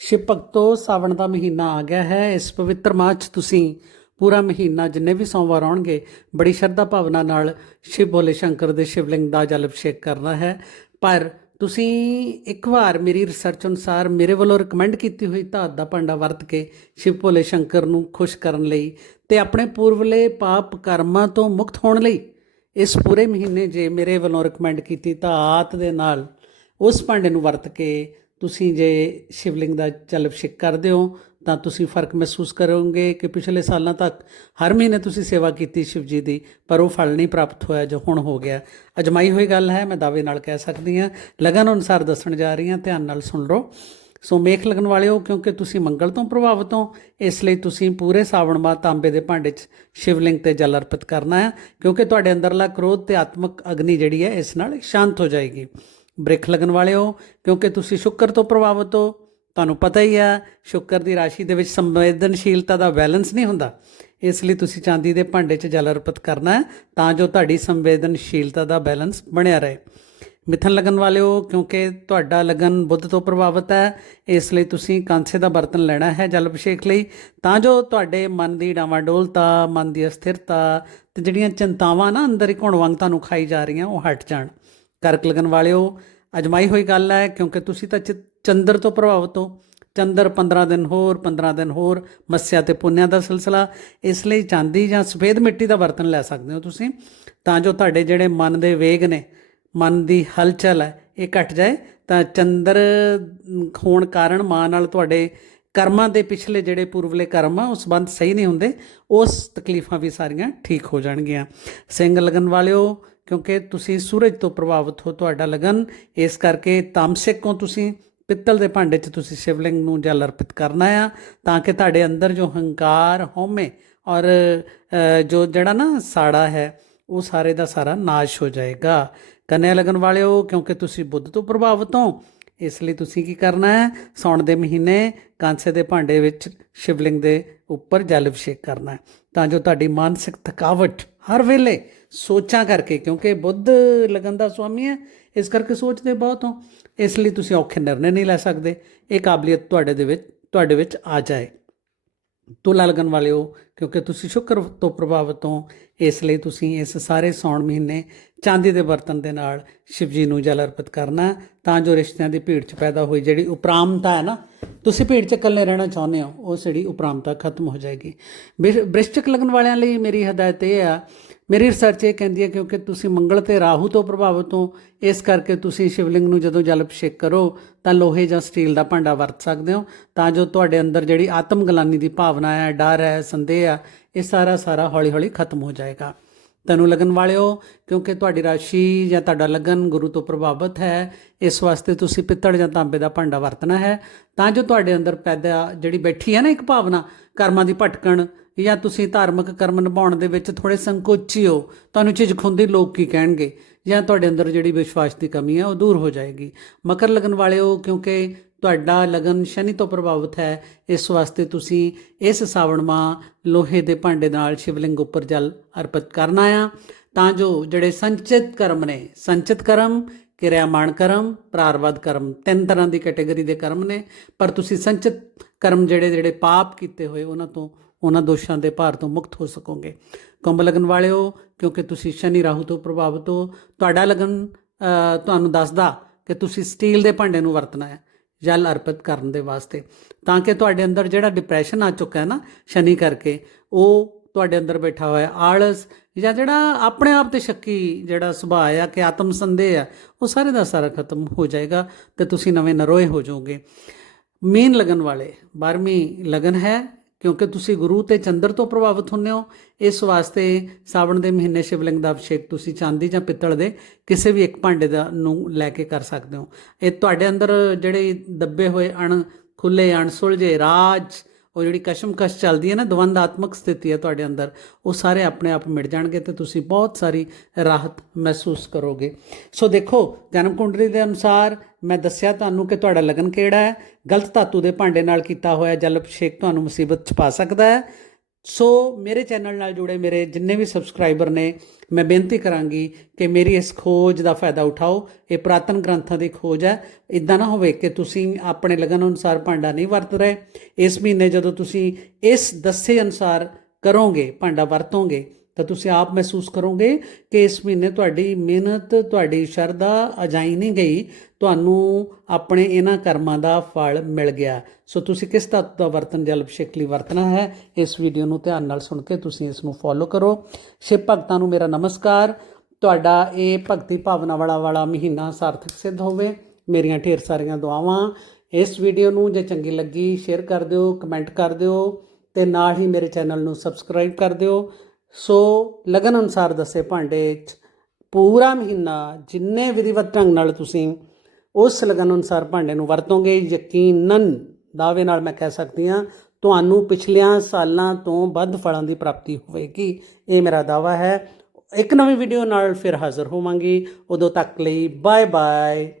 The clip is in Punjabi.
ਸ਼ਿਵ ਭਗਤੋ, ਸਾਵਣ ਦਾ ਮਹੀਨਾ ਆ ਗਿਆ ਹੈ। ਇਸ ਪਵਿੱਤਰ ਮਾਹ 'ਚ ਤੁਸੀਂ ਪੂਰਾ ਮਹੀਨਾ ਜਿੰਨੇ ਵੀ ਸੋਮਵਾਰ ਆਉਣਗੇ, ਬੜੀ ਸ਼ਰਧਾ ਭਾਵਨਾ ਨਾਲ ਸ਼ਿਵ ਭੋਲੇ ਸ਼ੰਕਰ ਦੇ ਸ਼ਿਵਲਿੰਗ ਦਾ ਜਲ ਅਭਿਸ਼ੇਕ ਕਰਨਾ ਹੈ। ਪਰ ਤੁਸੀਂ ਇੱਕ ਵਾਰ ਮੇਰੀ ਰਿਸਰਚ ਅਨੁਸਾਰ ਮੇਰੇ ਵੱਲੋਂ ਰეკਮੈਂਡ ਕੀਤੀ ਹੋਈ ਧਾਤ ਦਾ ਭਾਂਡਾ ਵਰਤ ਕੇ ਸ਼ਿਵ ਭੋਲੇ ਸ਼ੰਕਰ ਨੂੰ ਖੁਸ਼ ਕਰਨ ਲਈ ਤੇ ਆਪਣੇ ਪੂਰਵਲੇ ਪਾਪ ਕਰਮਾਂ ਤੋਂ ਮੁਕਤ ਹੋਣ ਲਈ ਇਸ ਪੂਰੇ ਮਹੀਨੇ ਜੇ ਮੇਰੇ ਵੱਲੋਂ ਰეკਮੈਂਡ ਕੀਤੀ ਧਾਤ ਦੇ ਨਾਲ ਉਸ ਭਾਂਡੇ ਨੂੰ ਵਰਤ ਕੇ ਤੁਸੀਂ ਜੇ ਸ਼ਿਵਲਿੰਗ ਦਾ ਜਲ ਅਭਿਸ਼ੇਕ ਕਰਦੇ ਹੋ, ਤਾਂ ਤੁਸੀਂ ਫ਼ਰਕ ਮਹਿਸੂਸ ਕਰੋਗੇ ਕਿ ਪਿਛਲੇ ਸਾਲਾਂ ਤੱਕ ਹਰ ਮਹੀਨੇ ਤੁਸੀਂ ਸੇਵਾ ਕੀਤੀ ਸ਼ਿਵ ਜੀ ਦੀ, ਪਰ ਉਹ ਫਲ ਨਹੀਂ ਪ੍ਰਾਪਤ ਹੋਇਆ ਜੋ ਹੁਣ ਹੋ ਗਿਆ। ਅਜਮਾਈ ਹੋਈ ਗੱਲ ਹੈ, ਮੈਂ ਦਾਅਵੇ ਨਾਲ ਕਹਿ ਸਕਦੀ ਹਾਂ। ਲਗਨ ਅਨੁਸਾਰ ਦੱਸਣ ਜਾ ਰਹੀ ਹਾਂ, ਧਿਆਨ ਨਾਲ ਸੁਣ ਲਓ। ਸੋ ਮੇਖ ਲੱਗਣ ਵਾਲਿਓ, ਕਿਉਂਕਿ ਤੁਸੀਂ ਮੰਗਲ ਤੋਂ ਪ੍ਰਭਾਵਿਤ ਹੋ, ਇਸ ਲਈ ਤੁਸੀਂ ਪੂਰੇ ਸਾਵਣ ਮਾਹ ਤਾਂਬੇ ਦੇ ਭਾਂਡੇ 'ਚ ਸ਼ਿਵਲਿੰਗ ਤੇ ਜਲ ਅਰਪਿਤ ਕਰਨਾ ਹੈ, ਕਿਉਂਕਿ ਤੁਹਾਡੇ ਅੰਦਰਲਾ ਕ੍ਰੋਧ ਤੇ ਆਤਮਿਕ ਅਗਨੀ ਜਿਹੜੀ ਹੈ, ਇਸ ਨਾਲ ਸ਼ਾਂਤ ਹੋ ਜਾਏਗੀ। ਬ੍ਰਿਖ ਲੱਗਣ ਵਾਲੇ ਹੋ, ਕਿਉਂਕਿ ਤੁਸੀਂ ਸ਼ੁੱਕਰ ਤੋਂ ਪ੍ਰਭਾਵਿਤ ਹੋ। ਤੁਹਾਨੂੰ ਪਤਾ ਹੀ ਹੈ, ਸ਼ੁੱਕਰ ਦੀ ਰਾਸ਼ੀ ਦੇ ਵਿੱਚ ਸੰਵੇਦਨਸ਼ੀਲਤਾ ਦਾ ਬੈਲੈਂਸ ਨਹੀਂ ਹੁੰਦਾ। ਇਸ ਲਈ ਤੁਸੀਂ ਚਾਂਦੀ ਦੇ ਭਾਂਡੇ 'ਚ ਜਲ ਅਰਪਿਤ ਕਰਨਾ ਹੈ, ਤਾਂ ਜੋ ਤੁਹਾਡੀ ਸੰਵੇਦਨਸ਼ੀਲਤਾ ਦਾ ਬੈਲੈਂਸ ਬਣਿਆ ਰਹੇ। ਮਿਥਨ ਲੱਗਣ ਵਾਲਿਓ ਕਿਉਂਕਿ ਤੁਹਾਡਾ ਲਗਨ ਬੁੱਧ ਤੋਂ ਪ੍ਰਭਾਵਿਤ ਹੈ, ਇਸ ਲਈ ਤੁਸੀਂ ਕਾਂਸੇ ਦਾ ਬਰਤਨ ਲੈਣਾ ਹੈ ਜਲ ਅਭਿਸ਼ੇਕ ਲਈ। ਤਾਂ ਜੋ ਤੁਹਾਡੇ ਮਨ ਦੀ ਡਾਵਾਡੋਲਤਾ ਮਨ ਦੀ ਅਸਥਿਰਤਾ ਤੇ ਜਿਹੜੀਆਂ ਚਿੰਤਾਵਾਂ ਨਾ ਅੰਦਰ ਹੀ ਘੁਣ ਵਾਂਗ ਤੁਹਾਨੂੰ ਖਾਈ ਜਾ ਰਹੀਆਂ, ਉਹ ਹਟ ਜਾਣ। ਕਰਕ ਲੱਗਣ ਵਾਲਿਓ ਅਜਮਾਈ ਹੋਈ ਗੱਲ ਹੈ, ਕਿਉਂਕਿ ਤੁਸੀਂ ਤਾਂ ਚਿ- ਚੰਦਰ ਤੋਂ ਪ੍ਰਭਾਵਿਤ ਹੋ। ਚੰਦਰ 15 ਦਿਨ ਹੋਰ 15 ਦਿਨ ਹੋਰ, ਮੱਸਿਆ ਤੇ ਪੁੰਨਿਆ ਦਾ ਸਿਲਸਿਲਾ। ਇਸ ਲਈ ਚਾਂਦੀ ਜਾਂ ਸਫੇਦ ਮਿੱਟੀ ਦਾ ਬਰਤਨ ਲੈ ਸਕਦੇ ਹੋ ਤੁਸੀਂ, ਤਾਂ ਜੋ ਤੁਹਾਡੇ ਜਿਹੜੇ ਮਨ ਦੇ ਵੇਗ ਨੇ, ਮਨ ਦੀ ਹਲਚਲ ਹੈ, ਇਹ ਘਟ ਜਾਏ। ਤਾਂ ਚੰਦਰ ਹੋਣ ਕਾਰਨ ਮਾਂ ਨਾਲ ਤੁਹਾਡੇ ਕਰਮਾਂ ਦੇ ਪਿਛਲੇ ਜਿਹੜੇ ਪੂਰਵਲੇ ਕਰਮ ਆ ਉਹ ਸੰਬੰਧ ਸਹੀ ਨਹੀਂ ਹੁੰਦੇ, ਉਸ ਤਕਲੀਫਾਂ ਵੀ ਸਾਰੀਆਂ ਠੀਕ ਹੋ ਜਾਣਗੀਆਂ। ਸਿੰਘ ਲਗਨ ਵਾਲਿਓ ਕਿਉਂਕਿ ਤੁਸੀਂ ਸੂਰਜ ਤੋਂ ਪ੍ਰਭਾਵਿਤ ਹੋ ਤੁਹਾਡਾ ਲਗਨ। ਇਸ ਕਰਕੇ ਤਾਮਸਿਕ ਹੋ ਤੁਸੀਂ ਪਿੱਤਲ ਦੇ ਭਾਂਡੇ 'ਚ ਤੁਸੀਂ ਸ਼ਿਵਲਿੰਗ ਨੂੰ ਜਲ ਅਰਪਿਤ ਕਰਨਾ ਆ, ਤਾਂ ਕਿ ਤੁਹਾਡੇ ਅੰਦਰ ਜੋ ਹੰਕਾਰ ਹਉਮੈ ਔਰ ਜੋ ਜਿਹੜਾ ਨਾ ਸਾੜਾ ਹੈ, ਉਹ ਸਾਰੇ ਦਾ ਸਾਰਾ ਨਾਸ਼ ਹੋ ਜਾਏਗਾ। ਕੰਨਿਆ ਲਗਨ ਵਾਲਿਓ, ਕਿਉਂਕਿ ਤੁਸੀਂ ਬੁੱਧ ਤੋਂ ਪ੍ਰਭਾਵਿਤ ਹੋ, ਇਸ ਲਈ ਤੁਸੀਂ ਕੀ ਕਰਨਾ ਹੈ? ਸੌਣ ਦੇ ਮਹੀਨੇ ਕਾਂਸੇ ਦੇ ਭਾਂਡੇ ਵਿੱਚ ਸ਼ਿਵਲਿੰਗ ਦੇ ਉੱਪਰ ਜਲ ਅਭਿਸ਼ੇਕ ਕਰਨਾ ਹੈ। ਤਾਂ ਜੋ ਤੁਹਾਡੀ ਮਾਨਸਿਕ ਥਕਾਵਟ ਹਰ ਵੇਲੇ ਸੋਚਾਂ ਕਰਕੇ, ਕਿਉਂਕਿ ਬੁੱਧ ਲਗਨ ਦਾ ਸਵਾਮੀ ਹੈ, ਇਸ ਕਰਕੇ ਸੋਚਦੇ ਬਹੁਤ ਹੋ। ਇਸ ਲਈ ਤੁਸੀਂ ਔਖੇ ਨਿਰਣੇ ਨਹੀਂ ਲੈ ਸਕਦੇ। ਇਹ ਕਾਬਲੀਅਤ ਤੁਹਾਡੇ ਦੇ ਵਿੱਚ, ਤੁਹਾਡੇ ਵਿੱਚ ਆ ਜਾਏ। ਤੁਲਾ ਲਗਨ ਹੋ ਕਿਉਂਕਿ ਤੁਸੀਂ ਸ਼ੁਕਰ ਤੋਂ ਪ੍ਰਭਾਵਿਤ ਹੋ, ਇਸ ਲਈ ਤੁਸੀਂ ਇਸ ਸਾਰੇ ਸੌਣ ਮਹੀਨੇ ਚਾਂਦੀ ਦੇ ਬਰਤਨ ਦੇ ਨਾਲ ਸ਼ਿਵ ਜੀ ਨੂੰ ਜਲ ਅਰਪਿਤ ਕਰਨਾ, ਤਾਂ ਜੋ ਰਿਸ਼ਤਿਆਂ ਦੀ ਭੀੜ 'ਚ ਪੈਦਾ ਹੋਈ ਜਿਹੜੀ ਉਪਰਾਮਤਾ ਹੈ ਨਾ, ਤੁਸੀਂ ਭੀੜ 'ਚ ਇਕੱਲੇ ਰਹਿਣਾ ਚਾਹੁੰਦੇ ਹੋ, ਉਹ ਜਿਹੜੀ ਉਪਰਾਮਤਾ ਖਤਮ ਹੋ ਜਾਏਗੀ। ਬਿਸ਼- ਬ੍ਰਿਸ਼ਚਿਕ ਲਗਨ ਵਾਲਿਆਂ ਲਈ ਮੇਰੀ ਹਦਾਇਤ ਇਹ ਆ ਮੇਰੀ ਰਿਸਰਚ ਇਹ ਕਹਿੰਦੀ ਹੈ ਕਿਉਂਕਿ ਤੁਸੀਂ ਮੰਗਲ ਤੇ ਰਾਹੂ ਤੋਂ ਪ੍ਰਭਾਵਿਤ ਹੋ, ਇਸ ਕਰਕੇ ਤੁਸੀਂ ਸ਼ਿਵਲਿੰਗ ਨੂੰ ਜਦੋਂ ਜਲ ਅਭਿਸ਼ੇਕ ਕਰੋ, ਤਾਂ ਲੋਹੇ ਜਾਂ ਸਟੀਲ ਦਾ ਭਾਂਡਾ ਵਰਤ ਸਕਦੇ ਹੋ, ਤਾਂ ਜੋ ਤੁਹਾਡੇ ਅੰਦਰ ਜਿਹੜੀ ਆਤਮ ਗਲਾਨੀ ਦੀ ਭਾਵਨਾ ਹੈ, ਡਰ ਹੈ, ਸੰਦੇਹ ਆ ਇਹ ਸਾਰਾ ਸਾਰਾ ਹੌਲੀ ਹੌਲੀ ਖਤਮ ਹੋ ਜਾਏਗਾ। ਤੈਨੂੰ ਲਗਨ ਵਾਲਿਓ, ਕਿਉਂਕਿ ਤੁਹਾਡੀ ਰਾਸ਼ੀ ਜਾਂ ਤੁਹਾਡਾ ਲਗਨ ਗੁਰੂ ਤੋਂ ਪ੍ਰਭਾਵਿਤ ਹੈ, ਇਸ ਵਾਸਤੇ ਤੁਸੀਂ ਪਿੱਤਲ ਜਾਂ ਤਾਂਬੇ ਦਾ ਭਾਂਡਾ ਵਰਤਣਾ ਹੈ, ਤਾਂ ਜੋ ਤੁਹਾਡੇ ਅੰਦਰ ਪੈਦਾ ਜਿਹੜੀ ਬੈਠੀ ਹੈ ਨਾ ਇੱਕ ਭਾਵਨਾ, ਕਰਮਾਂ ਦੀ ਭਟਕਣ ਜਾਂ ਤੁਸੀਂ ਧਾਰਮਿਕ ਕਰਮ ਨਿਭਾਉਣ ਦੇ ਵਿੱਚ ਥੋੜੇ ਸੰਕੋਚੀ ਹੋ ਤੁਹਾਨੂੰ ਝਿਜਕ ਹੁੰਦੀ ਲੋਕ ਕੀ ਕਹਿਣਗੇ? ਜਾਂ ਤੁਹਾਡੇ ਅੰਦਰ ਜਿਹੜੀ ਵਿਸ਼ਵਾਸ ਦੀ ਕਮੀ ਹੈ, ਉਹ ਦੂਰ ਹੋ ਜਾਏਗੀ। ਮਕਰ ਲਗਨ ਵਾਲਿਓ ਕਿਉਂਕਿ ਤੁਹਾਡਾ ਲਗਨ ਸ਼ਨੀ ਤੋਂ ਪ੍ਰਭਾਵਿਤ ਹੈ, ਇਸ ਵਾਸਤੇ ਤੁਸੀਂ ਇਸ ਸਾਵਣ ਮਾਹ ਲੋਹੇ ਦੇ ਭਾਂਡੇ ਨਾਲ ਸ਼ਿਵਲਿੰਗ ਉੱਪਰ ਜਲ ਅਰਪਿਤ ਕਰਨਾ ਆ ਤਾਂ ਜੋ ਜਿਹੜੇ ਸੰਚਿਤ ਕਰਮ ਨੇ, ਸੰਚਿਤ ਕਰਮ, ਕਿਰਿਆਮਾਨ ਕਰਮ, ਪ੍ਰਾਰਬਧ ਕਰਮ, ਤਿੰਨ ਤਰ੍ਹਾਂ ਦੀ ਕੈਟਾਗਰੀ ਦੇ ਕਰਮ ਨੇ, ਪਰ ਤੁਸੀਂ ਸੰਚਿਤ ਕਰਮ ਜਿਹੜੇ ਜਿਹੜੇ ਪਾਪ ਕੀਤੇ ਹੋਏ, ਉਹਨਾਂ ਤੋਂ ਉਹਨਾਂ ਦੋਸ਼ਾਂ ਦੇ ਭਾਰ ਤੋਂ ਮੁਕਤ ਹੋ ਸਕੋਗੇ। ਕੁੰਭ ਲਗਨ ਵਾਲਿਓ, ਕਿਉਂਕਿ ਤੁਸੀਂ ਸ਼ਨੀ ਰਾਹੂ ਤੋਂ ਪ੍ਰਭਾਵਿਤ ਹੋ, ਤੁਹਾਡਾ ਲਗਨ ਤੁਹਾਨੂੰ ਦੱਸਦਾ ਕਿ ਤੁਸੀਂ ਸਟੀਲ ਦੇ ਭਾਂਡੇ ਨੂੰ ਵਰਤਣਾ ਹੈ, ਜਲ ਅਰਪਿਤ ਕਰਨ ਦੇ ਵਾਸਤੇ। ਤਾਂ ਕਿ ਤੁਹਾਡੇ ਅੰਦਰ ਜਿਹੜਾ ਡਿਪਰੈਸ਼ਨ ਆ ਚੁੱਕਾ ਹੈ ਨਾ, ਸ਼ਨੀ ਕਰਕੇ, ਉਹ ਤੁਹਾਡੇ ਅੰਦਰ ਬੈਠਾ ਹੋਇਆ, ਆਲਸ ਜਾਂ ਜਿਹੜਾ ਆਪਣੇ ਆਪ ਤੇ ਸ਼ੱਕੀ ਜਿਹੜਾ ਸੁਭਾਅ ਆ ਕਿ ਆਤਮ ਸੰਦੇਹ ਆ, ਉਹ ਸਾਰੇ ਦਾ ਸਾਰਾ ਖਤਮ ਹੋ ਜਾਏਗਾ ਤੇ ਤੁਸੀਂ ਨਵੇਂ ਨਰੋਏ ਹੋ ਜਾਓਗੇ। ਮੀਨ ਲਗਨ ਵਾਲੇ 12ਵੀਂ ਲਗਨ ਹੈ ਕਿਉਂਕਿ ਤੁਸੀਂ ਗੁਰੂ ਤੇ ਚੰਦਰ ਤੋਂ ਪ੍ਰਭਾਵਿਤ ਹੁੰਦੇ ਹੋ, ਇਸ ਵਾਸਤੇ ਸਾਵਣ ਦੇ ਮਹੀਨੇ ਸ਼ਿਵਲਿੰਗ ਦਾ ਅਭਿਸ਼ੇਕ ਤੁਸੀਂ ਚਾਂਦੀ ਜਾਂ ਪਿੱਤਲ ਦੇ ਕਿਸੇ ਵੀ ਇੱਕ ਭਾਂਡੇ ਦਾ ਨੂੰ ਲੈ ਕੇ ਕਰ ਸਕਦੇ ਹੋ। ਇਹ ਤੁਹਾਡੇ ਅੰਦਰ ਜਿਹੜੇ ਦੱਬੇ ਹੋਏ ਅਣ, ਖੁੱਲੇ ਅਣ ਰਾਜ, ਉਹ ਜਿਹੜੀ ਕਸ਼ਮਕਸ਼ ਚੱਲਦੀ ਹੈ ਨਾ, ਦਵੰਦਾਤਮਕ ਸਥਿਤੀ ਹੈ ਤੁਹਾਡੇ ਅੰਦਰ, ਉਹ ਸਾਰੇ ਆਪਣੇ ਆਪ ਮਿਟ ਜਾਣਗੇ ਤੇ ਤੁਸੀਂ ਬਹੁਤ ਸਾਰੀ ਰਾਹਤ ਮਹਿਸੂਸ ਕਰੋਗੇ। ਸੋ ਦੇਖੋ ਜਨਮ ਕੁੰਡਲੀ ਦੇ ਅਨੁਸਾਰ ਮੈਂ ਦੱਸਿਆ ਤੁਹਾਨੂੰ ਕਿ ਤੁਹਾਡਾ ਲਗਨ ਕਿਹੜਾ ਹੈ? ਗਲਤ ਧਾਤੂ ਦੇ ਭਾਂਡੇ ਨਾਲ ਕੀਤਾ ਹੋਇਆ ਜਲ ਅਭਿਸ਼ੇਕ ਤੁਹਾਨੂੰ ਮੁਸੀਬਤ ਚ ਪਾ ਸਕਦਾ ਹੈ। ਸੋ ਮੇਰੇ ਚੈਨਲ ਨਾਲ ਜੁੜੇ ਮੇਰੇ ਜਿੰਨੇ ਵੀ ਸਬਸਕ੍ਰਾਈਬਰ ਨੇ, ਮੈਂ ਬੇਨਤੀ ਕਰਾਂਗੀ ਕਿ ਮੇਰੀ ਇਸ ਖੋਜ ਦਾ ਫਾਇਦਾ ਉਠਾਓ। ਇਹ ਪ੍ਰਾਤਨ ਗ੍ਰੰਥਾਂ ਦੀ ਖੋਜ ਹੈ। ਇਦਾਂ ਨਾ ਹੋਵੇ ਕਿ ਤੁਸੀਂ ਆਪਣੇ ਲਗਨ ਅਨੁਸਾਰ ਭਾਂਡਾ ਨਹੀਂ ਵਰਤ ਰਹੇ। ਇਸ ਮਹੀਨੇ ਜਦੋਂ ਤੁਸੀਂ ਇਸ ਦੱਸੇ ਅਨੁਸਾਰ ਕਰੋਗੇ, ਭਾਂਡਾ ਵਰਤੋਗੇ ਤਾਂ ਤੁਸੀਂ ਆਪ ਮਹਿਸੂਸ ਕਰੋਗੇ ਕਿ ਇਸ ਮਹੀਨੇ ਤੁਹਾਡੀ ਮਿਹਨਤ, ਤੁਹਾਡੀ ਸ਼ਰਧਾ ਅਜਾਈ ਨਹੀਂ ਗਈ, ਤੁਹਾਨੂੰ ਆਪਣੇ ਇਹਨਾਂ ਕਰਮਾਂ ਦਾ ਫਲ ਮਿਲ ਗਿਆ। ਸੋ ਤੁਸੀਂ ਕਿਸ ਤੱਤ ਦਾ ਵਰਤਨ, ਜਲ ਅਭਿਸ਼ੇਕ ਲਈ ਵਰਤਣਾ ਹੈ, ਇਸ ਵੀਡੀਓ ਨੂੰ ਧਿਆਨ ਨਾਲ ਸੁਣ ਕੇ ਤੁਸੀਂ ਇਸ ਨੂੰ ਫੋਲੋ ਕਰੋ। ਸ਼ਿਵ ਭਗਤਾਂ ਨੂੰ ਮੇਰਾ ਨਮਸਕਾਰ। ਤੁਹਾਡਾ ਇਹ ਭਗਤੀ ਭਾਵਨਾ ਵਾਲਾ ਵਾਲਾ ਮਹੀਨਾ ਸਾਰਥਕ ਸਿੱਧ ਹੋਵੇ। ਮੇਰੀਆਂ ਢੇਰ ਸਾਰੀਆਂ ਦੁਆਵਾਂ, ਇਸ ਵੀਡੀਓ ਨੂੰ ਜੇ ਚੰਗੀ ਲੱਗੀ ਸ਼ੇਅਰ ਕਰ ਦਿਓ ਕਮੈਂਟ ਕਰ ਦਿਓ ਤੇ ਨਾਲ ਹੀ ਮੇਰੇ ਚੈਨਲ ਨੂੰ ਸਬਸਕ੍ਰਾਈਬ ਕਰ ਦਿਓ। ਸੋ ਲਗਨ ਅਨੁਸਾਰ ਦੱਸੇ ਭਾਂਡੇ 'ਚ ਪੂਰਾ ਮਹੀਨਾ ਜਿੰਨੇ ਵਿਧੀਵਤ ਢੰਗ ਨਾਲ ਤੁਸੀਂ ਉਸ ਲਗਨ ਅਨੁਸਾਰ ਭਾਂਡੇ ਨੂੰ ਵਰਤੋਗੇ, ਯਕੀਨਨ ਦਾਅਵੇ ਨਾਲ ਮੈਂ ਕਹਿ ਸਕਦੀ ਹਾਂ, ਤੁਹਾਨੂੰ ਪਿਛਲਿਆਂ ਸਾਲਾਂ ਤੋਂ ਵੱਧ ਫਲਾਂ ਦੀ ਪ੍ਰਾਪਤੀ ਹੋਵੇਗੀ। ਇਹ ਮੇਰਾ ਦਾਅਵਾ ਹੈ। ਇੱਕ ਨਵੀਂ ਵੀਡੀਓ ਨਾਲ ਫਿਰ ਹਾਜ਼ਰ ਹੋਵਾਂਗੀ। ਉਦੋਂ ਤੱਕ ਲਈ ਬਾਏ ਬਾਏ